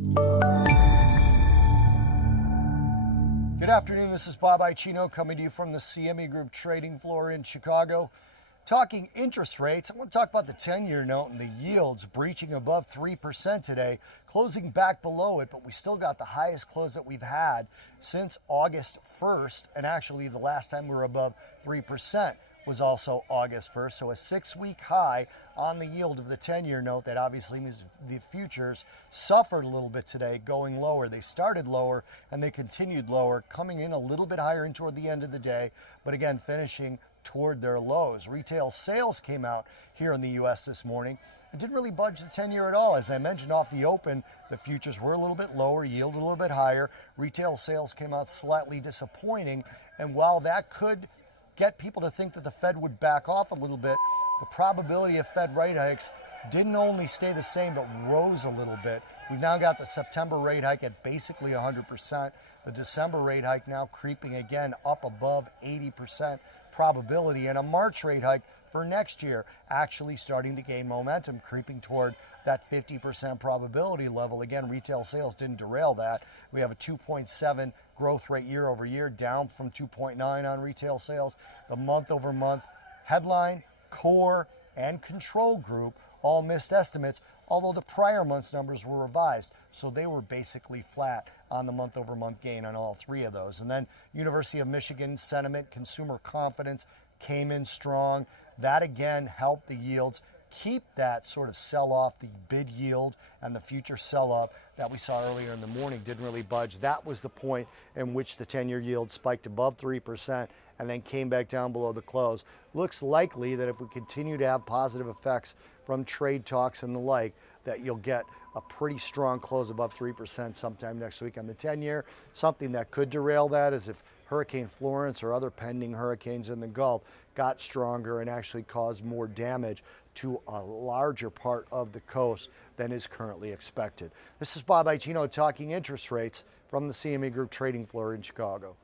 Good afternoon, this is Bob Iaccino coming to you from the CME Group trading floor in Chicago. Talking interest rates, I want to talk about the 10-year note and the yields breaching above 3% today, closing back below it, but we still got the highest close that we've had since August 1st, and actually the last time we were above 3% was also August 1st, so a 6-week high on the yield of the 10-year note. That obviously means the futures suffered a little bit today, going lower. They started lower and they continued lower, coming in a little bit higher in toward the end of the day, but again finishing toward their lows. Retail sales came out here in the U.S. this morning and didn't really budge the 10-year at all. As I mentioned off the open, the futures were a little bit lower, yield a little bit higher. Retail sales came out slightly disappointing, and while that could get people to think that the Fed would back off a little bit, the probability of Fed rate hikes didn't only stay the same, but rose a little bit. We've now got the September rate hike at basically 100%. The December rate hike now creeping again up above 80% probability, and a March rate hike for next year actually starting to gain momentum, creeping toward that 50% probability level. Again, retail sales didn't derail that. We have a 2.7 growth rate year over year, down from 2.9 on retail sales. The month over month headline, core, and control group all missed estimates, although the prior month's numbers were revised, so they were basically flat on the month over month gain on all three of those. And then University of Michigan sentiment, consumer confidence came in strong. That again helped the yields keep that sort of sell-off. The bid yield and the future sell-off that we saw earlier in the morning didn't really budge. That was the point in which the 10-year yield spiked above 3% and then came back down below the close. Looks likely that if we continue to have positive effects from trade talks and the like, that you'll get a pretty strong close above 3% sometime next week on the 10-year. Something that could derail that is if Hurricane Florence or other pending hurricanes in the Gulf got stronger and actually caused more damage to a larger part of the coast than is currently expected. This is Bob Iaccino talking interest rates from the CME Group trading floor in Chicago.